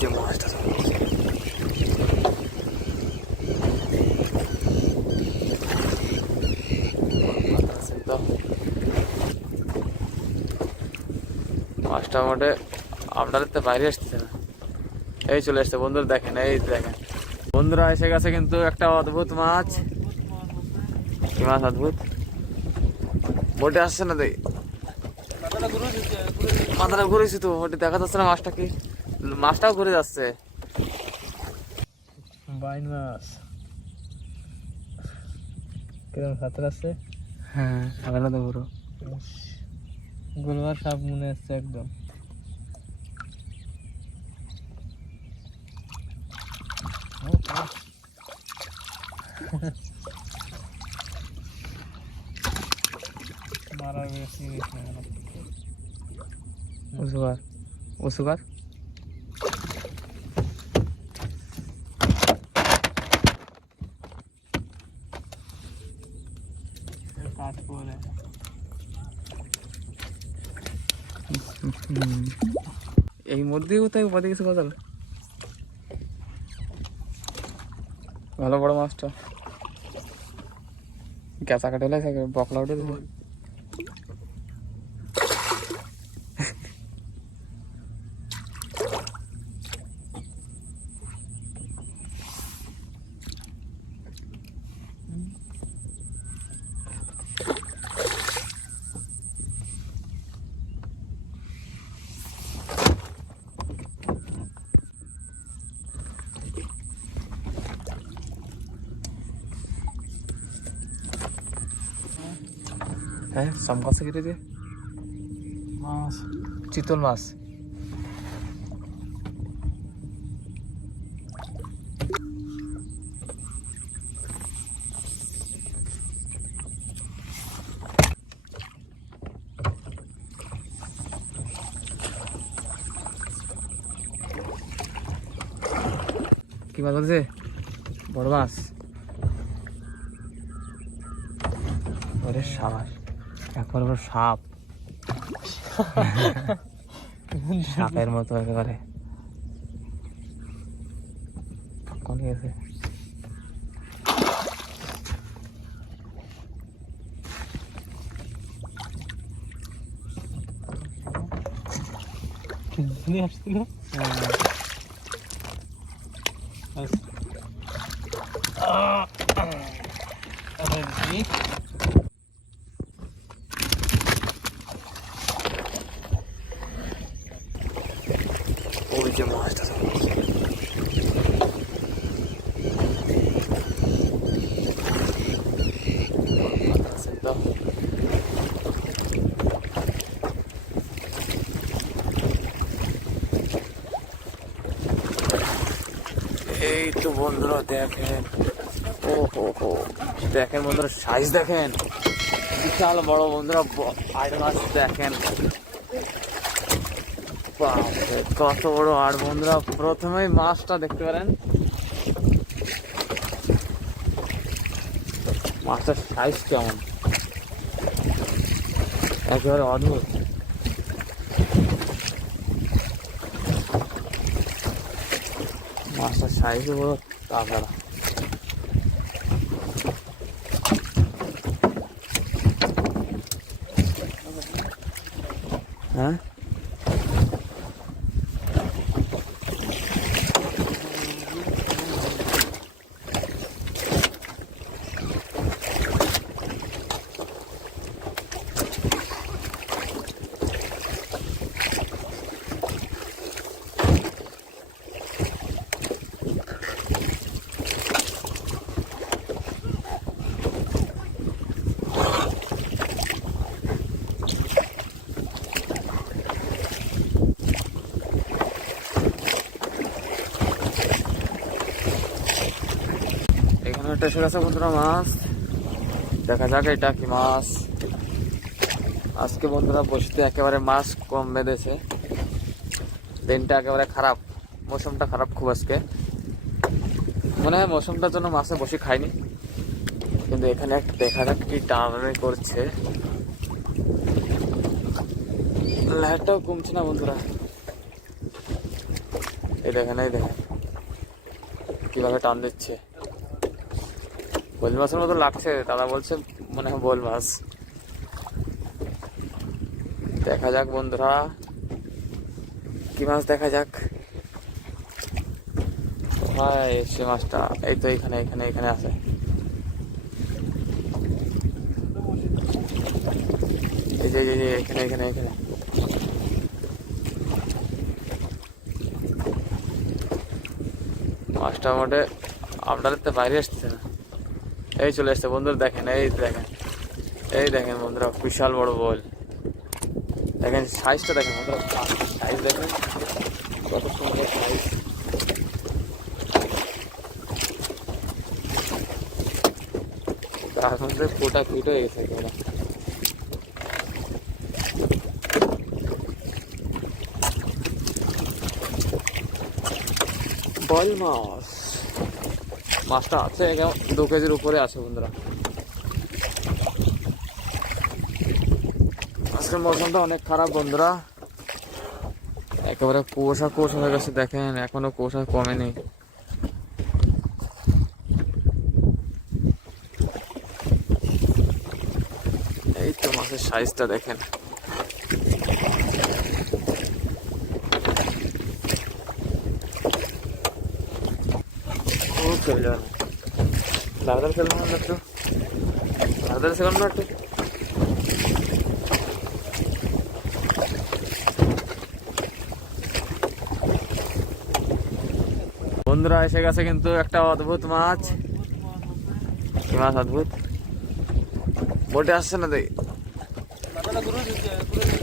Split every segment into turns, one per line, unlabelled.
যে মাছটা তো মাছটা মোটে আপনাদের তো বাইরে আসতেছে না। এই চলে আসছে, বন্ধুরা দেখেন, এই দেখেন। বন্ধুরা এসে গেছে কিন্তু একটা অদ্ভুত মাছ। কি মাছ অদ্ভুত? বোটে আসছে না দেখ মাথাটা ঘুরেছি তো ওটা দেখা যাচ্ছে না মাছটা কি। মাছটাও ঘুরে যাচ্ছে।
বাইন মাছ কিরম খাতর আছে?
হ্যাঁ সাদা তো পুরো
গোলবার সাপ মনে হচ্ছে একদম। মারার বেশি
উসুকার উসুকার
কাজ করে
এই মধ্যেও তাই উপাধি কিছু কথা ভালো বড় মাছটা। গ্যাসা কাটে বকলা উঠে দিল হ্যাঁ সম কাছে কেটে দিয়ে
মাছ।
চিতল মাছ। কি মাছ বলছে বড় মাছ। ওরে সাবাস। একবার বড় সাপ। সাপের মতো একেবারে। কোন গেছে?
আসছিল
ওই যে মাছটা তো এই তো বন্ধুরা, দেখেন। ও হো। হো দেখেন বন্ধুরা সাইজ দেখেন। বিশাল বড় বন্ধুরা আড় মাছ দেখেন। কত বড় আর বন্ধুরা। প্রথমেই মাছটা দেখতে পারেন। মাছটার সাইজ কেমন? একেবারে অদ্ভুত মাছটার সাইজও বড় তাছাড়া হ্যাঁ এখানে একটা এসে গেছে বন্ধুরা, মাছ। দেখা যাক এটা কি মাছ। আজকে বন্ধুরা বসতে একেবারে মাছ কম বেঁধেছে। দিনটা একেবারে খারাপ। মৌসুমটা খারাপ খুব আজকে। মনে হয় মৌসুমটার জন্য মাছে বসে খাইনি। কিন্তু এখানে একটা দেখা যাক কি টানাটানি করছে। লাইটটাও কমছে না বন্ধুরা। এই দেখেন এই দেখেন। কীভাবে টান দিচ্ছে। বোল মাছের মতো লাগছে, দাদা বলছে, মনে হয় বোল মাছ দেখা যাক বন্ধুরা, কি মাছ দেখা যাক। কোথায় সে মাছটা, এই তো এখানে এখানে এখানে আছে। এই যে এখানে এখানে এখানে। মাছটা মোটে আপনাদের তো বাইরে আসতেছে না। এই চলে আসছে বন্ধুরা, দেখেন, এই দেখেন এই দেখেন বন্ধুরা, বিশাল বড় বল। দেখেন সাইজটা দেখেন বন্ধুরা সাইজ দেখেন, কত সুন্দর সাইজ তার মধ্যে ফোটা ফিট হয়ে গেছে একেবারে। বল মাছ। মাছটা আছে দু কেজির উপরে আছে বন্ধুরা। আজকের মৌসুমটা অনেক খারাপ বন্ধুরা। একেবারে কুয়াশা কুয়াশা হয়ে গেছে, দেখেন, এখনও কুয়াশা কমেনি। এই তো মাছের সাইজটা দেখেন। একটু। বন্ধুরা, এসে গেছে কিন্তু একটা অদ্ভুত মাছ। কি মাছ অদ্ভুত? বোটে আসছে না দেখ।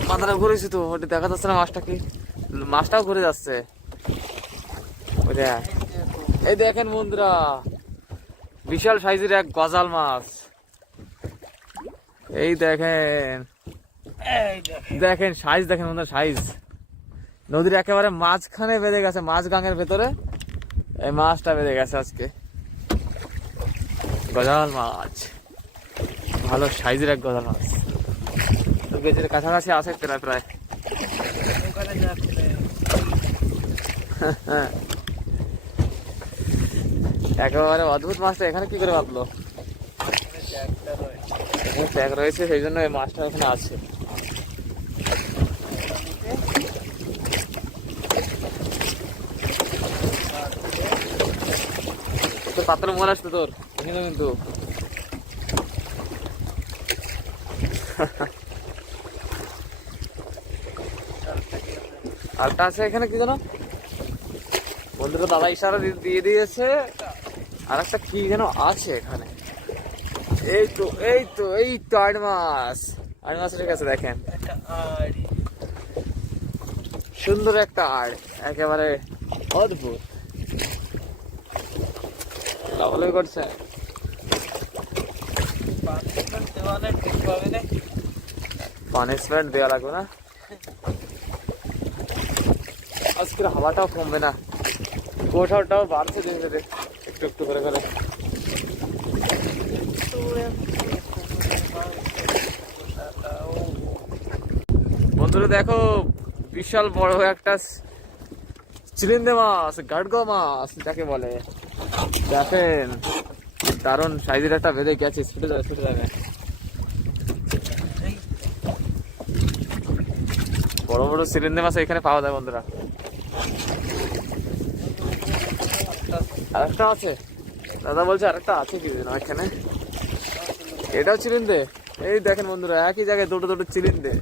মাথাটা ঘুরেছি তো ওটা দেখা যাচ্ছে না মাছটা কি? মাছটাও ঘুরে যাচ্ছে। ওইটা এই দেখেন বন্ধুরা বিশাল সাইজের এক গজাল মাছ। এই দেখেন দেখেন সাইজ দেখেন বন্ধুরা সাইজ। নদীর একেবারে মাঝখানে বেঁধে গেছে মাছ গাঙের ভেতরে। এই মাছটা বেঁধে গেছে আজকে। গজাল মাছ। ভালো সাইজের এক গজাল মাছ। দু কেজির কাছাকাছি আছে প্রায় প্রায়।
যাচ্ছে।
হ্যাঁ। একেবারে অদ্ভুত মাছটা। এখানে কি করে ভাবলো? এখানে ট্যাগ রয়েছে, সেই জন্য এই মাছটা ওখানে আছে। তোর পাত্র মনে আসতো তোর। এখানে কিন্তু। আরেকটা আছে এখানে, কি জানো? বন্ধুরা দাদা ইশারা দিয়ে দিয়েছে। আর একটা কি যেন আছে এখানে? এই তো এই তো এই তো আট মাস আট মাস রেখে আছে দেখেন সুন্দর একটা আড় একেবারে অদ্ভুত। ডাবলে করছে।
পানিশমেন্ট
দেওয়া লাগবে না। আজকের হাওয়াটাও কমবে না। কোঠাওটাও বাড়ছে ধীরে একটু একটু করে করে। বন্ধুরা, দেখো, বিশাল বড় একটা চিলিন্দে মাছ গাডগা মাছ, যাকে বলে। দেখেন, দারুণ সাইজের একটা বেঁধে গেছে, ছুটে যাবে ছুটে যাবে। বড় বড় সিলিন্ডার মাছ এখানে পাওয়া যায়, বন্ধুরা। আরেকটা আছে। দাদা বলছে আরেকটা আছে কি যেন এখানে। এটাও চিলিন্দে এই দেখেন বন্ধুরা, একই জায়গায় দুটো দুটো চিলিন্দে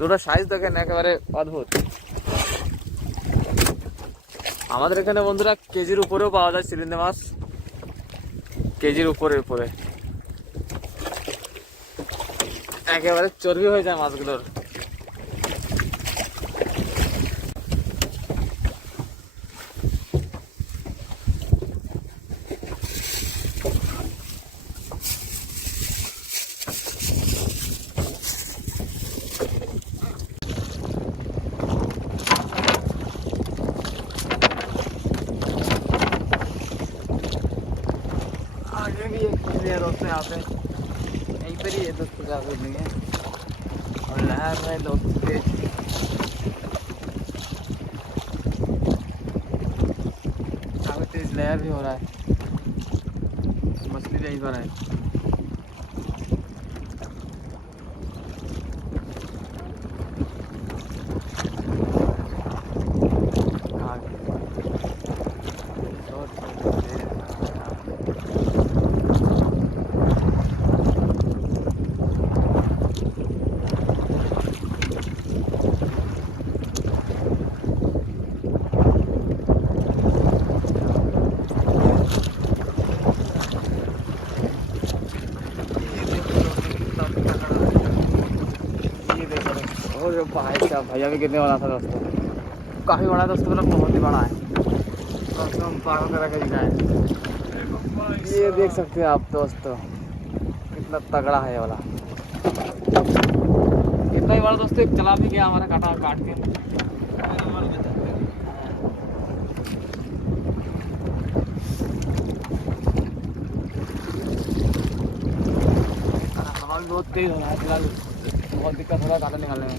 দুটো সাইজ দেখেন, একেবারে অদ্ভুত। আমাদের এখানে বন্ধুরা কেজির উপরেও পাওয়া যায় চিলিন্দে মাছ। কেজির উপরে উপরে। একেবারে চর্বি হয়ে যায় মাছগুলোর।
कुछ नहीं है। और लहर में लोग तेज
तेज लहर भी हो रहा है। मछली तेज हो रहा है। भाई साहब भैया भी कितने बड़ा था दोस्तों? काफ़ी बड़ा है दोस्तों मतलब बहुत ही बड़ा है। दोस्तों पागल तरह का है। ये देख सकते हैं आप दोस्तों, कितना तगड़ा है ये वाला। इतना ही बड़ा दोस्तों, एक चला भी गया हमारा काटा काट के। हवा भी बहुत तेज हो रहा है, फ़िलहाल। बहुत दिक्कत हो रहा है, काटा निकालने में।